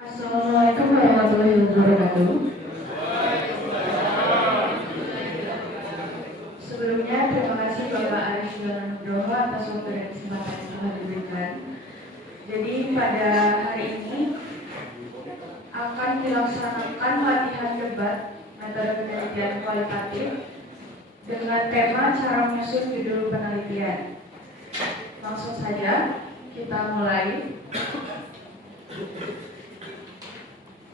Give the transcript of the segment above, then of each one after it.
Assalamualaikum warahmatullahi wabarakatuh. Sebelumnya terima kasih Bapak Aris Nugroho atas waktu dan kesempatan yang telah diberikan. Jadi pada hari ini akan dilaksanakan latihan debat metode penelitian kualitatif dengan tema cara menyusun judul penelitian. Langsung saja kita mulai.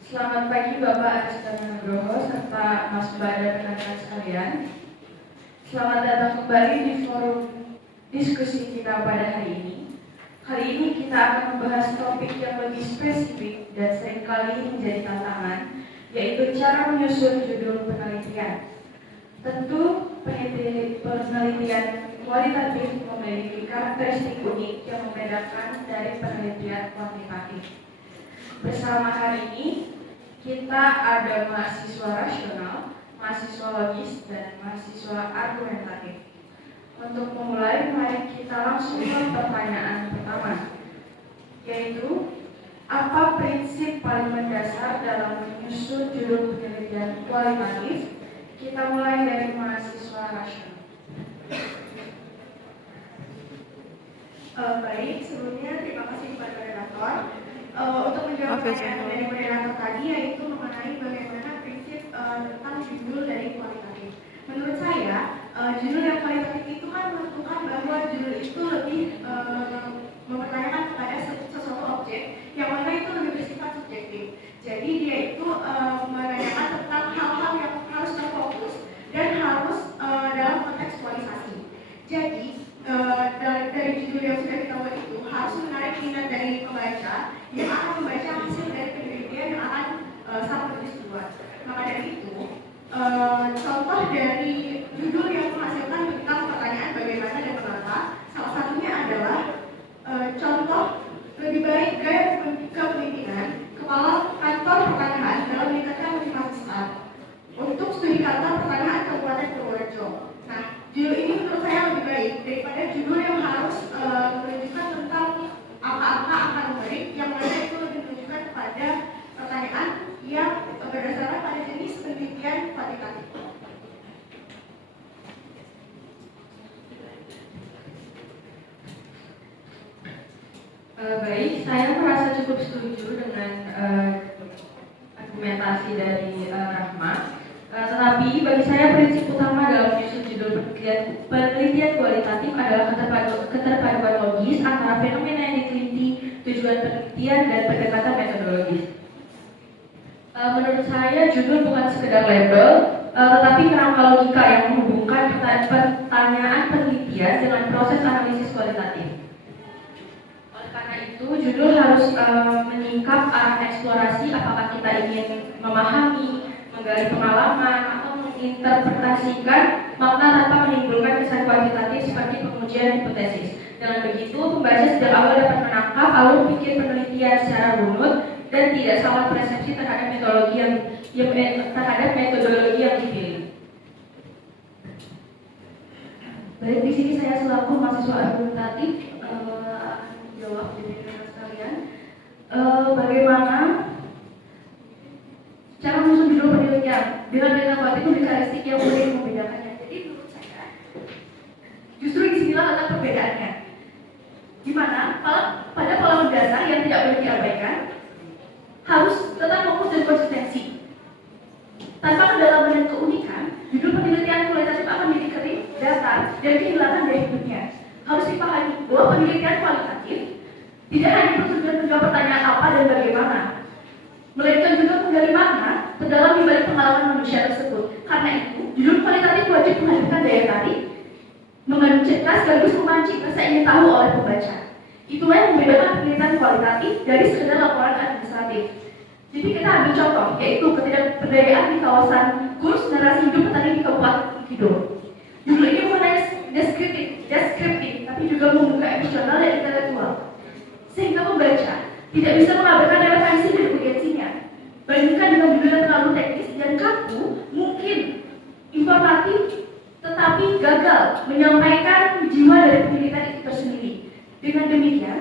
Selamat pagi Bapak Aris Nugroho serta Mas Mbak dan rekan-rekan sekalian. Selamat datang kembali di forum diskusi kita pada hari ini. Kali ini kita akan membahas topik yang lebih spesifik dan seringkali menjadi tantangan, yaitu cara menyusun judul penelitian. Tentu penelitian kualitatif memiliki karakteristik unik yang membedakan dari penelitian kuantitatif. Bersama hari ini kita ada mahasiswa rasional, mahasiswa logis, dan mahasiswa argumentatif. Untuk memulai, mari kita langsung ke pertanyaan pertama, yaitu apa prinsip paling mendasar dalam menyusun judul penelitian kualitatif? Kita mulai dari mahasiswa rasional. Baik, sebelumnya terima kasih kepada moderator. Untuk menjawab pertanyaan dari moderator tadi, yaitu mengenai bagaimana prinsip tentang judul dari kualitatif. Menurut saya, judul yang kualitatif itu kan menentukan bahwa judul itu lebih mempertanyakan kepada sesuatu objek yang mana itu lebih bersifat subjektif. Jadi dia itu menanyakan tentang hal-hal yang harus terfokus dan harus dalam konteks kualitasasi. Jadi dari judul yang sudah kita buat itu harus menarik minat dari pembaca yang akan membaca hasil dari penelitian yang akan sang penulis buat. Maka dari itu, contoh dari judul yang menghasilkan tentang pertanyaan bagaimana dan mengapa, salah satunya adalah contoh lebih baik gaya kepemimpinan Kepala Kantor Pertanahan dalam meningkatkan motivasi staff untuk studi kantor pertanahan Kabupaten Purworejo. Nah, judul ini menurut saya lebih baik daripada judul yang harus menunjukkan tentang angka-angka numerik yang mana itu lebih menunjukkan kepada pertanyaan yang berdasarkan pada jenis penelitian kuantitatif. Baik, saya merasa cukup setuju dengan argumentasi dari Rahma. Tetapi bagi saya prinsip utama dalam menyusun judul penelitian kualitatif adalah keterpaduan logis antara fenomena yang diteliti, tujuan penelitian, dan pendekatan metodologis. Menurut saya judul bukan sekedar label, tetapi kerangka logika yang menghubungkan pertanyaan penelitian dengan proses analisis kualitatif. Oleh karena itu, judul harus menyingkap arah eksplorasi apakah kita ingin memahami, menggali pengalaman, atau menginterpretasikan makna tanpa menimbulkan kesan kuantitatif seperti pengujian hipotesis. Dengan begitu, pembaca sejak awal dapat menangkap alur pikir penelitian secara runut dan tidak salah persepsi terhadap metodologi yang dipilih. Baik, di sini saya selaku mahasiswa argumentatif jawab dari rekan sekalian. Bagaimana cara menyusun judul penelitian dengan kualitatif itu karakteristik yang unik membedakannya. Jadi menurut saya justru disinilah letak perbedaannya. Di mana pada pola mendasar yang tidak boleh diabaikan harus tetap fokus dan konsistensi. Tanpa kedalaman dan keunikan, judul penelitian kualitatif akan menjadi kering, datar, dan kehilangan daya hidupnya. Harus dipahami bahwa penelitian kualitatif tidak hanya bertujuan menjawab pertanyaan apa dan bagaimana, melainkan juga menggali makna terdalam di balik pengalaman manusia tersebut. Karena itu, judul kualitatif wajib menghadirkan daya tarik, mengandung cerdas sekaligus memancing rasa ingin tahu oleh pembaca. Itulah yang membedakan penelitian kualitatif dari sekedar laporan administratif. Jadi kita ambil contoh, yaitu ketidakberdayaan di kawasan kurs narasi hidup petani di Kabupaten Kidul. Judul ini bukan hanya deskriptif, tapi juga membuka emosional dan intelektual, sehingga pembaca tidak bisa mengabaikan relevansi dan urgensinya. Bandingkan dengan judul yang terlalu teknis dan kaku, mungkin informatif, tetapi gagal menyampaikan jiwa dari penelitian itu tersendiri. Dengan demikian,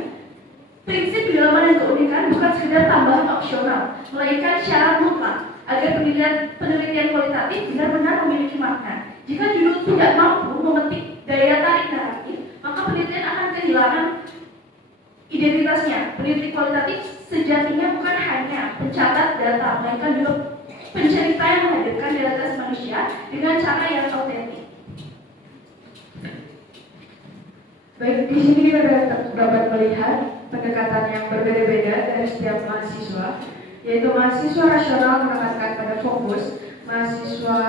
prinsip kedalaman dan keunikan bukan sekedar tambahan bersifat opsional, melainkan syarat mutlak agar penelitian kualitatif benar-benar memiliki makna. Jika judul tidak mampu memetik daya tarik naratif, maka penelitian akan kehilangan identitasnya. Peneliti kualitatif sejatinya bukan hanya pencatat data, melainkan juga pencerita yang menghadirkan realitas manusia dengan cara yang autentik. Baik, di sini kita dapat melihat pendekatan yang berbeda-beda dari setiap mahasiswa, yaitu mahasiswa rasional menekankan pada fokus, mahasiswa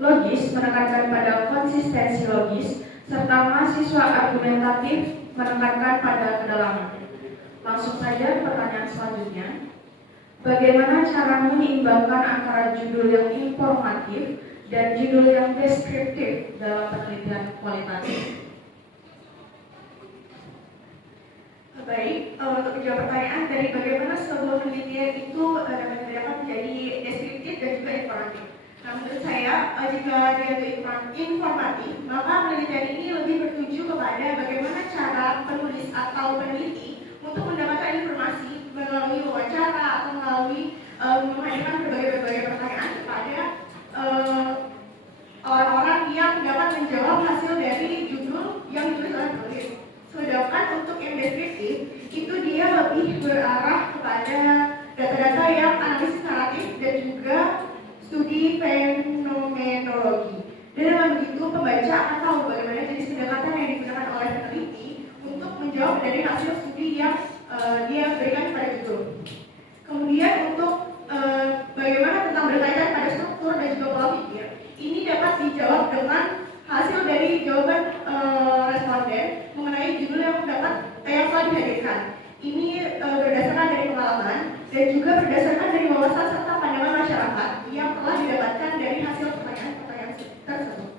logis menekankan pada konsistensi logis, serta mahasiswa argumentatif menekankan pada kedalaman. Langsung saja pertanyaan selanjutnya. Bagaimana cara menyeimbangkan antara judul yang informatif dan judul yang deskriptif dalam penelitian kualitatif? Baik, untuk menjawab pertanyaan dari bagaimana sebuah penelitian itu dapat menjadi deskriptif dan juga informatif. Nah, menurut saya, jika dia itu informatif, maka penelitian ini lebih bertuju kepada bagaimana cara penulis atau peneliti untuk mendapatkan informasi melalui wawancara atau melalui menghadirkan berbagai pertanyaan kepada orang-orang yang dapat menjawab hasil dari judul yang ditulis oleh penulis. Sedangkan untuk yang deskriptif itu dia lebih berarah kepada data-data yang analisis naratif dan juga studi fenomenologi. Dan dengan begitu pembaca akan tahu bagaimana jenis pendekatan yang digunakan oleh peneliti untuk menjawab dari hasil studi yang dia berikan pada judul. Kemudian untuk bagaimana tentang berkaitan pada struktur dan juga pola pikir, ini dapat dijawab dengan hasil dari jawaban responden mengenai judul yang telah dihadirkan. Ini berdasarkan dari pengalaman dan juga berdasarkan dari wawasan serta pandangan masyarakat yang telah didapatkan dari hasil pertanyaan-pertanyaan tersebut.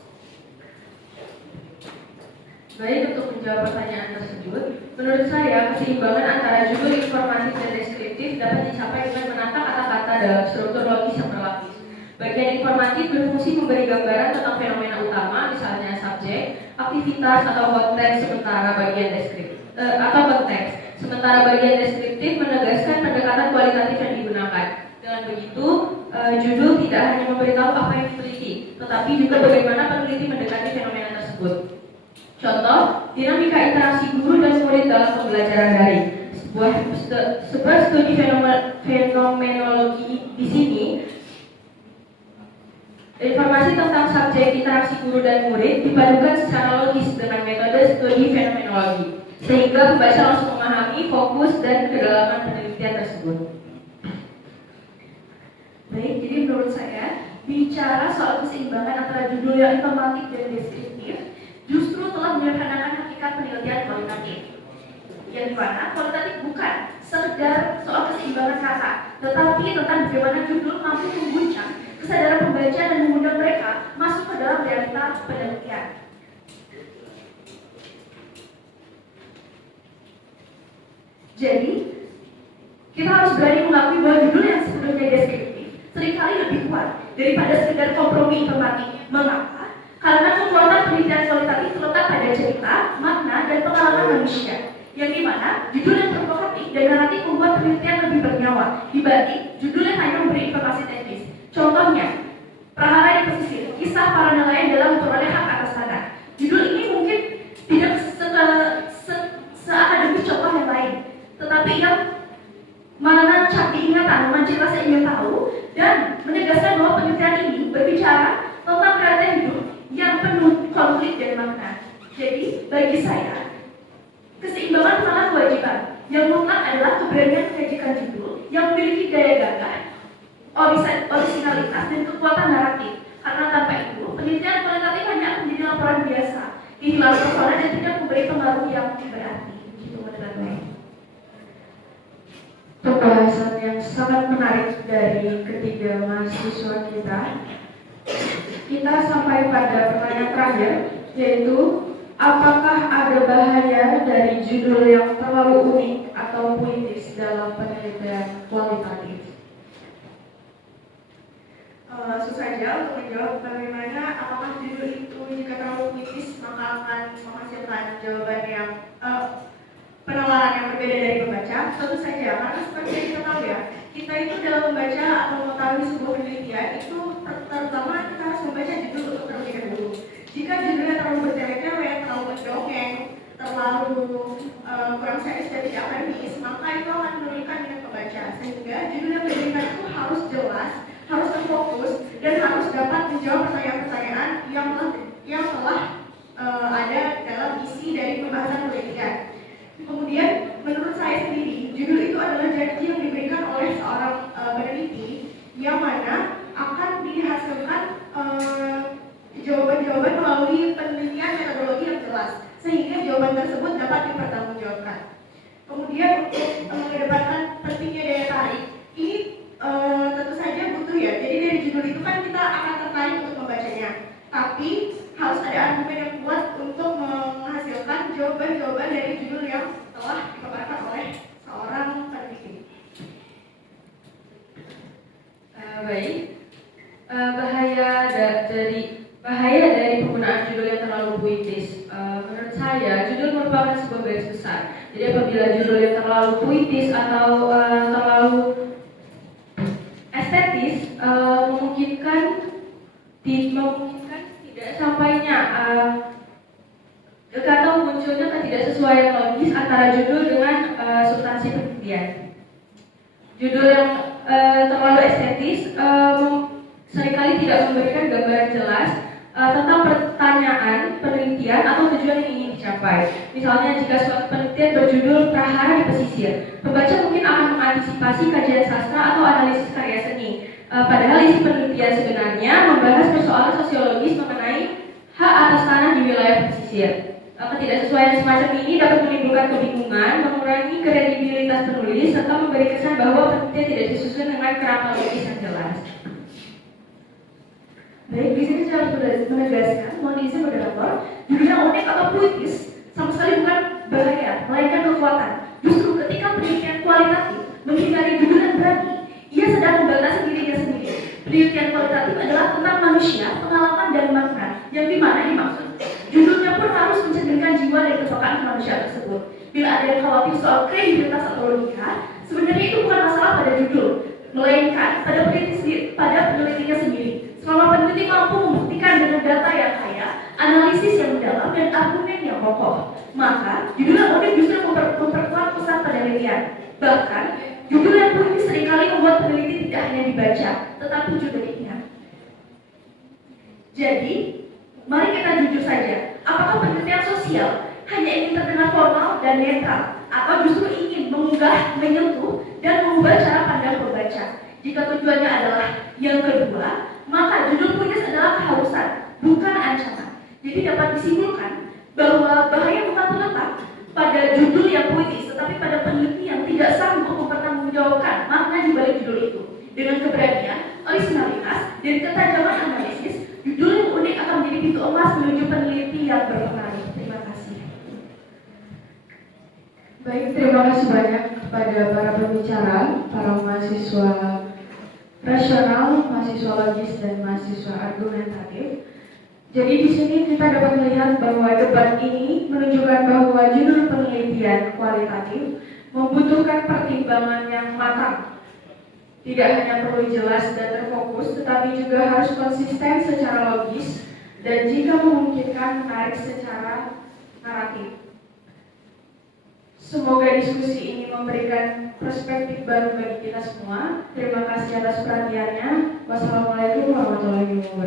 Baik, untuk menjawab pertanyaan tersebut, menurut saya keseimbangan antara judul informatif dan deskriptif dapat dicapai dengan menata kata-kata dalam struktur logis yang berlapis. Bagian informatif berfungsi memberi gambaran tentang fenomena utama, misalnya subjek, aktivitas atau konteks, sementara bagian deskriptif menegaskan pendekatan kualitatif yang digunakan. Dengan begitu, judul tidak hanya memberitahu apa yang diteliti, tetapi juga bagaimana peneliti mendekati fenomena tersebut. Contoh, dinamika interaksi guru dan murid dalam pembelajaran daring. Sebuah studi fenomenologi di sini, informasi tentang subjek interaksi guru dan murid dipadukan secara logis dengan metode studi fenomenologi, sehingga pembaca langsung memahami fokus dan kedalaman penelitian tersebut. Baik, jadi menurut saya, bicara soal keseimbangan antara judul yang informatif dan deskriptif justru telah menyederhanakan hakikat penelitian kualitatif. Yang dimana kualitatif bukan sekedar soal keseimbangan kata, tetapi tentang bagaimana judul mampu mengguncang kesadaran pembaca dan mengundang mereka masuk ke dalam realita penelitian. Jadi, kita harus berani mengakui bahwa judul yang sebelumnya deskriptif seringkali lebih kuat daripada sekedar kompromi informatif. Mengapa? Karena kekuatan penelitian kualitatif terletak pada cerita, makna, dan pengalaman manusia. Yang dimana judul yang provokatif dan naratif membuat penelitian lebih bernyawa dibanding judul yang hanya memberi informasi teknis. Contohnya, Prahara di Pesisir, kisah para nelayan dalam memperoleh hak atas tanah. Judul ini mungkin tidak seakademis contoh yang lain, tetapi yang menancap diingatan, memancing rasa ingin tahu, dan menegaskan bahwa penelitian ini berbicara tentang realita hidup yang penuh konflik dan makna. Jadi, bagi saya, keseimbangan bukanlah kewajiban. Yang mutlak adalah keberanian menyajikan judul yang memiliki daya gagah, orisinalitas, dan kekuatan naratif. Karena tanpa itu, penelitian kualitatif hanya akan menjadi laporan biasa, kehilangan pesona dan tidak memberi pengaruh yang berarti. Begitu menurut saya. Pembahasan yang sangat menarik dari ketiga mahasiswa kita. Kita sampai pada pertanyaan terakhir, yaitu apakah ada bahaya dari judul yang terlalu unik atau puitis dalam penelitian kualitatif? Langsung saja untuk menjawab bagaimana apakah judul itu jika terlalu puitis maka akan menghasilkan jawaban yang penalaran yang berbeda dari pembaca. Tentu saja, karena seperti yang kita tahu ya, kita itu dalam membaca atau mengetahui sebuah penelitian itu terutama kita harus membaca judul untuk terlebih dahulu. Jika judulnya terlalu bertele-tele, terlalu mendongeng, terlalu kurang serius dan tidak akademis, maka itu akan menyulitkan minat pembaca. Sehingga judul yang diberikan itu harus jelas, harus terfokus, dan harus dapat menjawab pertanyaan-pertanyaan yang telah ada dalam isi dari pembahasan penelitian. Kemudian, menurut saya sendiri, judul itu adalah janji yang diberikan oleh seorang peneliti yang mana akan dihasilkan jawaban-jawaban melalui penelitian metodologi yang jelas, sehingga jawaban tersebut dapat dipertanggungjawabkan. Kemudian untuk mengedepankan pentingnya daya tarik, ini tentu saja butuh ya. Jadi dari judul itu kan kita akan tertarik untuk membacanya, tapi harus ada argumen yang kuat untuk menghasilkan jawaban-jawaban dari judul yang telah dipaparkan oleh seorang peneliti. Baik, bahaya dari penggunaan judul yang terlalu puitis. Menurut saya, judul merupakan sebuah garis besar. Jadi apabila judul yang terlalu puitis atau terlalu estetis, memungkinkan tidak sampainya atau munculnya ketidaksesuaian logis antara judul dengan substansi penelitian. Judul yang terlalu estetis seringkali tidak memberikan gambaran jelas tentang pertanyaan penelitian atau tujuan yang ingin dicapai. Misalnya jika suatu penelitian berjudul Prahara di Pesisir, pembaca mungkin akan mengantisipasi kajian sastra atau analisis karya seni. Padahal isi penelitian sebenarnya membahas persoalan sosiologis mengenai hak atas tanah di wilayah pesisir. Ketidaksesuaian semacam ini dapat menimbulkan kebingungan, mengurangi kredibilitas penulis, serta memberi kesan bahwa penelitian tidak disusun dengan kerangka logis yang jelas. Baik, di sini saya harus menegaskan, mohon izin moderator, judulnya unik atau puitis sama sekali bukan bahaya, melainkan kekuatan. Justru ketika penelitian kualitatif menghindari judul yang berani, ia sedang membatasi dirinya sendiri. Penelitian kualitatif adalah tentang manusia, pengalaman dan makna, yang dimana dimaksud judulnya pun harus mencerminkan jiwa dan kepekaan manusia tersebut. Bila ada yang khawatir soal kredibilitas atau logika, sebenarnya itu bukan masalah pada judul, melainkan pada penelitinya sendiri. Selama peneliti mampu membuktikan dengan data yang kaya, analisis yang mendalam, dan argumen yang kokoh, maka judul yang unik justru memperkuat pesan penelitian. Bahkan, judul yang puitis seringkali membuat peneliti tidak hanya dibaca, tetapi juga diingat. Jadi, mari kita jujur saja, apakah penelitian sosial hanya ingin terdengar formal dan netral, atau justru ingin mengunggah, menyentuh, dan mengubah cara pandang pembaca? Jika tujuannya adalah yang kedua, maka judul puitis adalah keharusan, bukan ancaman. Jadi dapat disimpulkan bahwa bahaya bukan terletak pada judul yang puitis, tetapi pada peneliti yang tidak sanggup mempertanggungjawabkan makna di balik judul itu. Dengan keberanian, originalitas, dan ketajaman analisis, judul yang unik akan menjadi pintu emas menuju peneliti yang berpengaruh. Terima kasih. Baik, terima kasih banyak kepada para pembicara, para mahasiswa rasional, mahasiswa logis, dan mahasiswa argumentatif. Jadi di sini kita dapat melihat bahwa debat ini menunjukkan bahwa judul penelitian kualitatif membutuhkan pertimbangan yang matang. Tidak hanya perlu jelas dan terfokus, tetapi juga harus konsisten secara logis dan jika memungkinkan menarik secara naratif. Semoga diskusi ini memberikan perspektif baru bagi kita semua. Terima kasih atas perhatiannya. Wassalamualaikum warahmatullahi wabarakatuh.